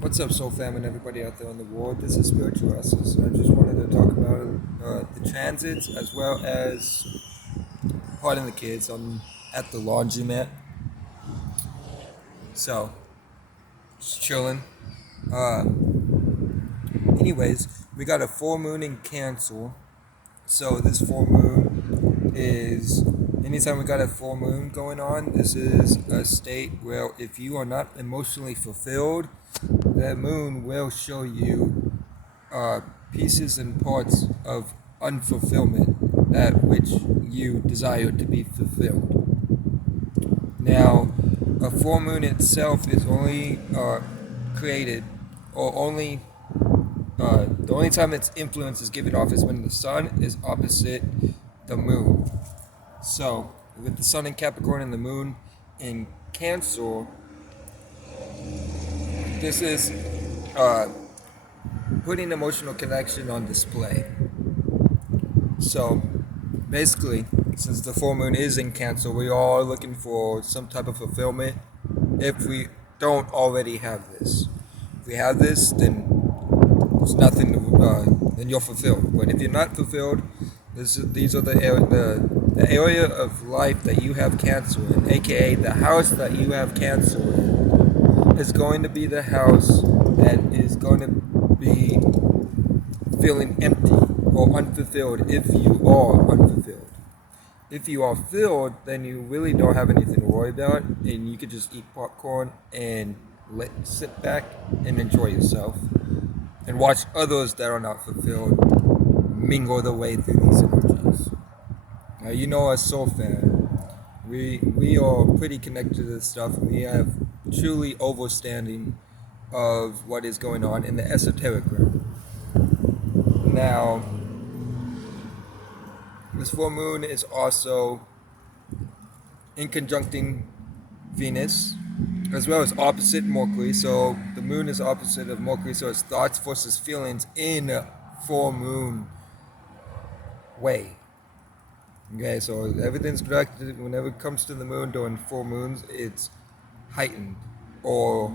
What's up, Soul Fam, and everybody out there in the world? This is Spiritual Essence, and I just wanted to talk about the transits as well as, pardon the kids, I'm at the laundromat, so just chilling. Uh, Anyways, we got a full moon in Cancer, so this full moon is anytime we got a full moon going on. This is a state where if you are not emotionally fulfilled, the moon will show you pieces and parts of unfulfillment, that which you desire to be fulfilled. Now, a full moon itself is only created, or only the only time its influence is given off is when the sun is opposite the moon. So, with the sun in Capricorn and the moon in Cancer, this is putting emotional connection on display. So, basically, since the full moon is in Cancer, we are looking for some type of fulfillment if we don't already have this. If we have this, then there's nothing, then you're fulfilled. But if you're not fulfilled, these are the area of life that you have Cancer in, aka the house that you have Cancer in, is going to be the house that is going to be feeling empty or unfulfilled if you are unfulfilled. If you are filled, then you really don't have anything to worry about, and you could just eat popcorn and sit back and enjoy yourself, and watch others that are not fulfilled mingle their way through these energies. Now, you know, as Soul Fan, we are pretty connected to this stuff. We have truly understanding of what is going on in the esoteric realm. Now, this full moon is also in conjuncting Venus, as well as opposite Mercury. So the moon is opposite of Mercury, so it's thoughts versus feelings in a full moon way. Okay, so everything's directed whenever it comes to the moon during full moons, it's heightened, or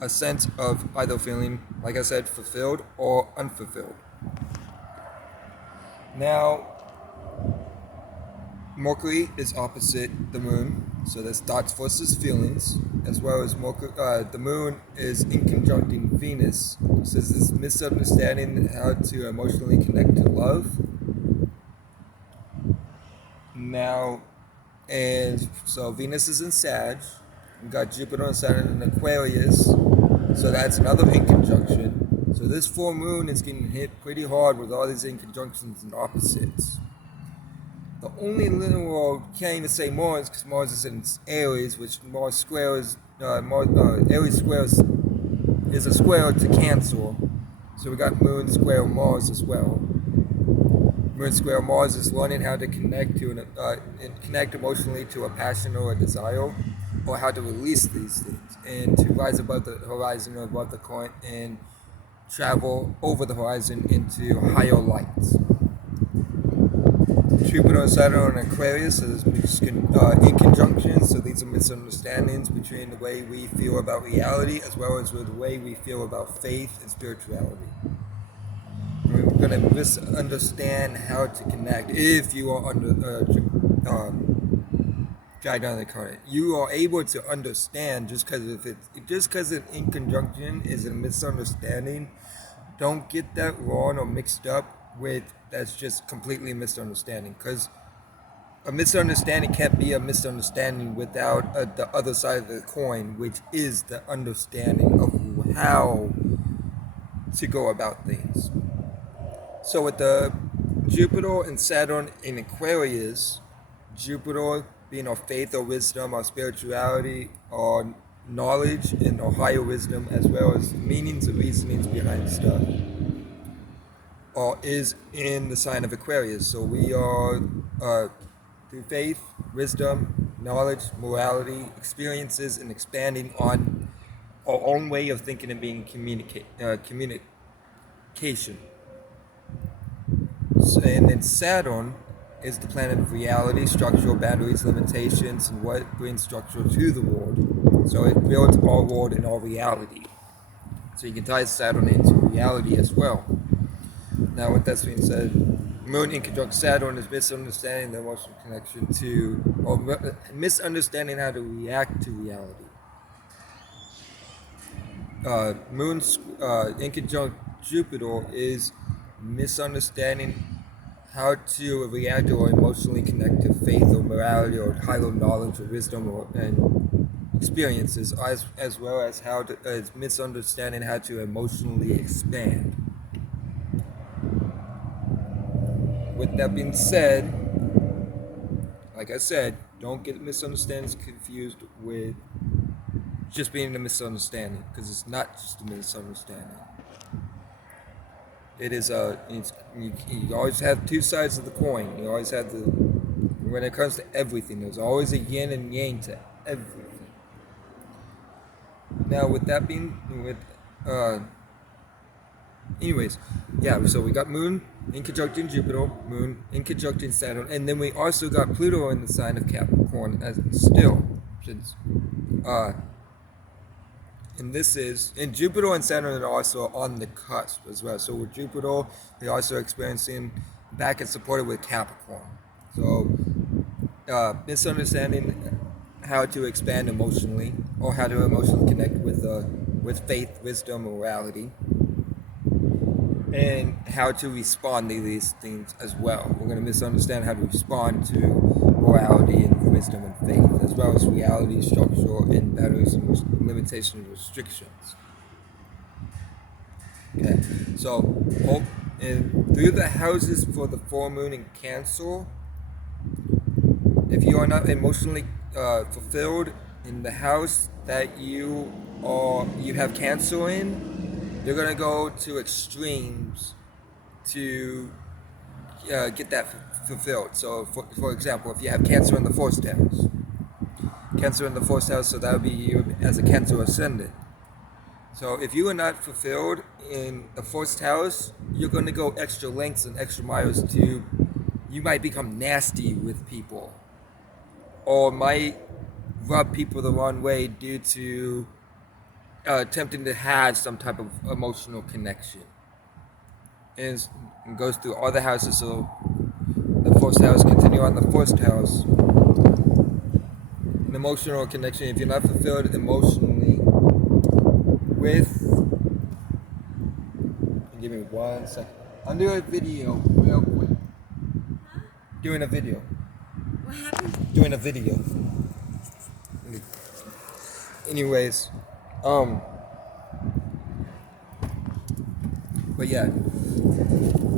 a sense of either feeling, like I said, fulfilled or unfulfilled. Now, Mercury is opposite the moon, so there's thoughts versus feelings, as well as the moon is in conjuncting Venus. So there's this misunderstanding how to emotionally connect to love. Now, and so Venus is in Sag, we've got Jupiter and Saturn in Aquarius, so that's another in conjunction. So this full moon is getting hit pretty hard with all these in conjunctions and opposites. The only little can't even say Mars, because Mars is in Aries, which Mars squares Aries squares is a square to Cancer. So we got Moon square Mars as well. Moon square Mars is learning how to connect connect emotionally to a passion or a desire, or how to release these things and to rise above the horizon or above the current and travel over the horizon into higher lights. Jupiter and Saturn and Aquarius is in conjunction, so these are misunderstandings between the way we feel about reality as well as with the way we feel about faith and spirituality. We're going to misunderstand how to connect if you are under guide on the current. You are able to understand just because an in conjunction is a misunderstanding. Don't get that wrong or mixed up with that's just completely a misunderstanding, because a misunderstanding can't be a misunderstanding without the other side of the coin, which is the understanding of how to go about things. So with the Jupiter and Saturn in Aquarius, Jupiter being our faith or wisdom, our spirituality, our knowledge and our higher wisdom, as well as meanings and reasonings behind stuff, is in the sign of Aquarius. So we are, through faith, wisdom, knowledge, morality, experiences, and expanding on our own way of thinking and being communication. So, and then Saturn is the planet of reality, structural boundaries, limitations, and what brings structure to the world. So it builds our world and our reality. So you can tie Saturn into reality as well. Now, with that being said, Moon in conjunct Saturn is misunderstanding the emotional connection to, or misunderstanding how to react to reality. Moon's in conjunct Jupiter is misunderstanding how to react or emotionally connect to faith or morality or higher knowledge or wisdom and experiences, as well as how to misunderstanding how to emotionally expand. With that being said, like I said, don't get misunderstandings confused with just being a misunderstanding, because it's not just a misunderstanding. It is you always have two sides of the coin. You always have when it comes to everything, there's always a yin and yang to everything. Now, with that being, anyways, yeah, so we got Moon in conjunction Jupiter, Moon in conjunction Saturn, and then we also got Pluto in the sign of Capricorn as still, since, and this is, and Jupiter and Saturn are also on the cusp as well. So with Jupiter, they're also experiencing back and supported with Capricorn. So misunderstanding how to expand emotionally, or how to emotionally connect with faith, wisdom, morality, and how to respond to these things as well. We're going to misunderstand how to respond to morality and wisdom and faith, as well as reality, structure, and boundaries and limitations and restrictions. Okay, so and through the houses for the full moon in Cancer, if you are not emotionally fulfilled in the house that you have Cancer in, you're gonna go to extremes to get that fulfilled. So, for example, if you have Cancer in the first house, so that would be you as a Cancer ascendant. So, if you are not fulfilled in the first house, you're going to go extra lengths and extra miles to. You might become nasty with people, or might rub people the wrong way due to attempting to have some type of emotional connection. And it goes through all the houses, so the first house, continue on the first house. An emotional connection, if you're not fulfilled emotionally with, give me 1 second. I'm doing a video real quick. Doing a video. What happened? Doing a video. Anyways, but yeah,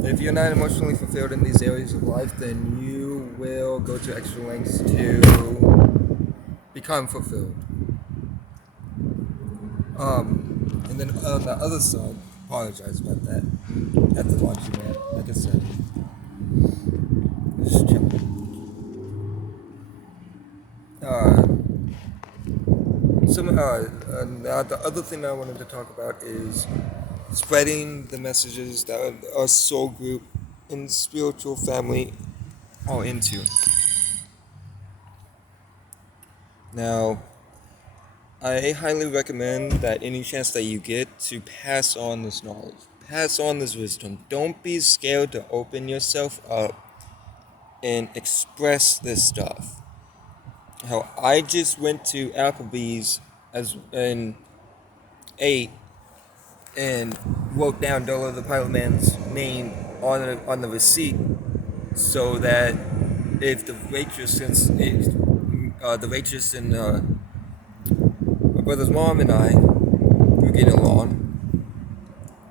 if you're not emotionally fulfilled in these areas of life, then you will go to extra lengths to become fulfilled. And then on the other side, apologize about that. At the laundromat, like I said, just chill. Now the other thing I wanted to talk about is spreading the messages that our soul group and spiritual family are into. Now, I highly recommend that any chance that you get to pass on this knowledge, pass on this wisdom. Don't be scared to open yourself up and express this stuff. How I just went to Applebee's and ate and wrote down Dolo the Pilot Man's name on the receipt, so that if the waitress and my brother's mom and I were getting along,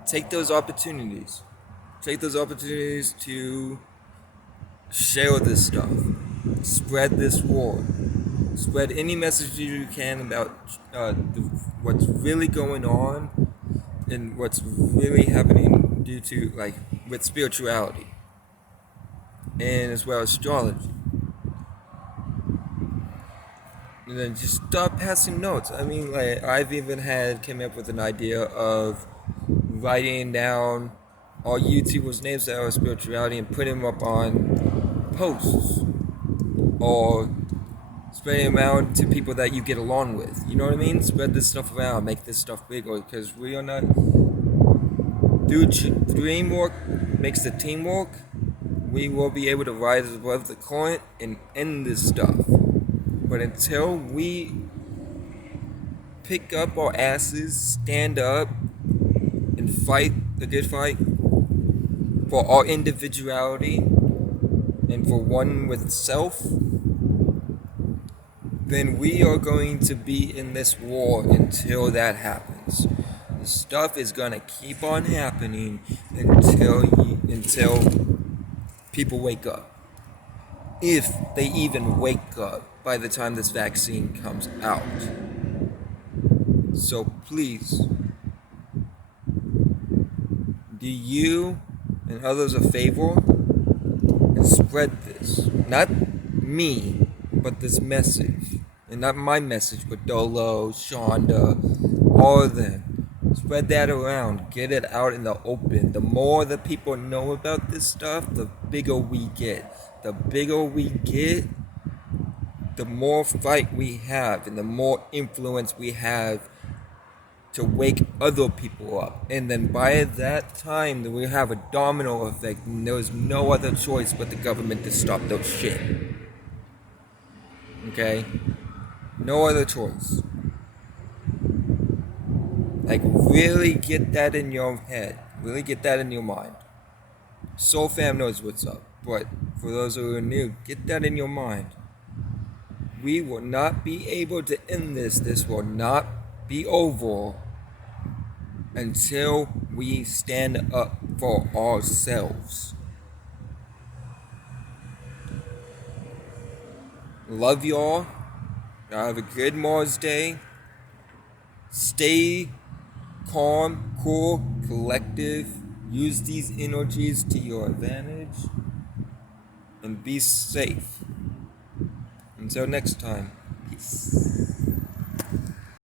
take those opportunities to share this stuff, spread this word, spread any message you can about what's really going on and what's really happening due to, like, with spirituality and as well as astrology. And then just start passing notes. I mean, like, I've even came up with an idea of writing down all YouTubers' names that are spirituality and putting them up on posts or spread it around to people that you get along with. You know what I mean? Spread this stuff around, make this stuff bigger, because we are not. Through teamwork makes the teamwork. We will be able to rise above the current and end this stuff. But until we pick up our asses, stand up, and fight a good fight for our individuality and for one with self, then we are going to be in this war until that happens. The stuff is gonna keep on happening until people wake up. If they even wake up by the time this vaccine comes out. So please, do you and others a favor and spread this. Not me, but this message. And not my message, but Dolo, Shonda, all of them. Spread that around. Get it out in the open. The more the people know about this stuff, the bigger we get. The bigger we get, the more fight we have and the more influence we have to wake other people up. And then by that time, we have a domino effect, and there's no other choice but the government to stop those shit. Okay? No other choice. Like, really get that in your head. Really get that in your mind. Soul Fam knows what's up. But for those who are new, get that in your mind. We will not be able to end this. This will not be over until we stand up for ourselves. Love y'all. Y'all have a good Mars Day. Stay calm, cool, collective. Use these energies to your advantage. And be safe. Until next time. Peace.